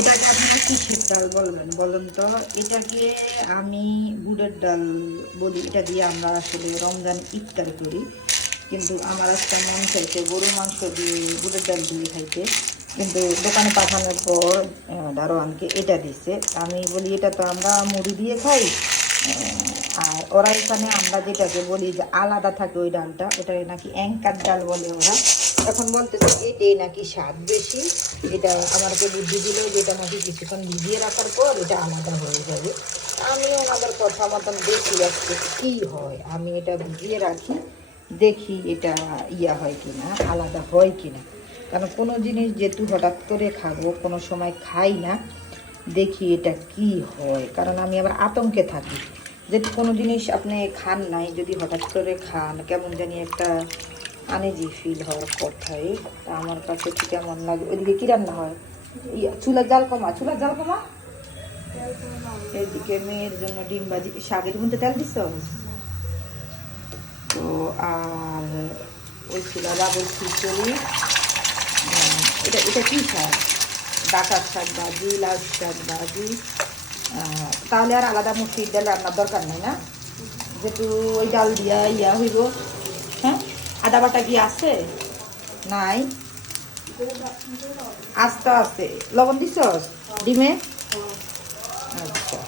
এটাকে আপনারা কিসের ডাল বলবেন বলুন তো? এটাকে আমি গুড়ের ডাল বলি। এটা দিয়ে আমরা আসলে রমজান ইফতার করি, কিন্তু আমার আজকে মন চাইছে গরু মাংস দিয়ে গুড়ের ডাল দিয়ে খাইতে, কিন্তু দোকানে পাঠানোর পর দারোয়ানকে এটা দিছে। আমি বলি এটা তো আমরা মুড়ি দিয়ে খাই, আর ওরা এখানে আমরা যেটাকে বলি যে আলাদা থাকে ওই ডালটা, ওটা নাকি অ্যাঙ্কার ডাল বলে ওরা। এখন বলতেছে এটাই নাকি স্বাদ বেশি। এটা আমাকে বুদ্ধি দিল যে এটা নাকি কিছুক্ষণ ভিজিয়ে রাখার পর এটা আলাদা হয়ে যাবে। আমি ওনাদের কথা মতন দেখি আজকে কী হয়। আমি এটা ভিজিয়ে রাখি, দেখি এটা ইয়া হয় কিনা, আলাদা হয় কিনা। কারণ কোনো জিনিস যেহেতু হঠাৎ করে খাবো, কোনো সময় খাই না, দেখি এটা কি হয়। কারণ আমি আবার আতঙ্কে থাকি যে কোনো জিনিস আপনি খান নাই, যদি হঠাৎ করে খান কেমন জানি একটা আনইজি ফিল হওয়ার কথাই। তা আমার কাছে ঠিক কেমন লাগে। ওইদিকে কী রান্না হয়? চুলার জাল কমা, চুলার জাল কমা। এদিকে মেয়ের জন্য ডিম ভাজি, শাকের মধ্যে তেল দিস তো। আর ওই চুলা ডাবল খিচুড়ি। এটা এটা কী শাক? ডাকাত শাক ভাজি, লাল শাক ভাজি। তাহলে আর আলাদা মুসুরির ডাল রান্নার দরকার নেই না, যেহেতু ওই ডাল দিয়া ইয়া হইব। হ্যাঁ, আদা বাটা কি আছে? নাই, আস্তে আস্তে লবণ দিছস ডিমে? আচ্ছা।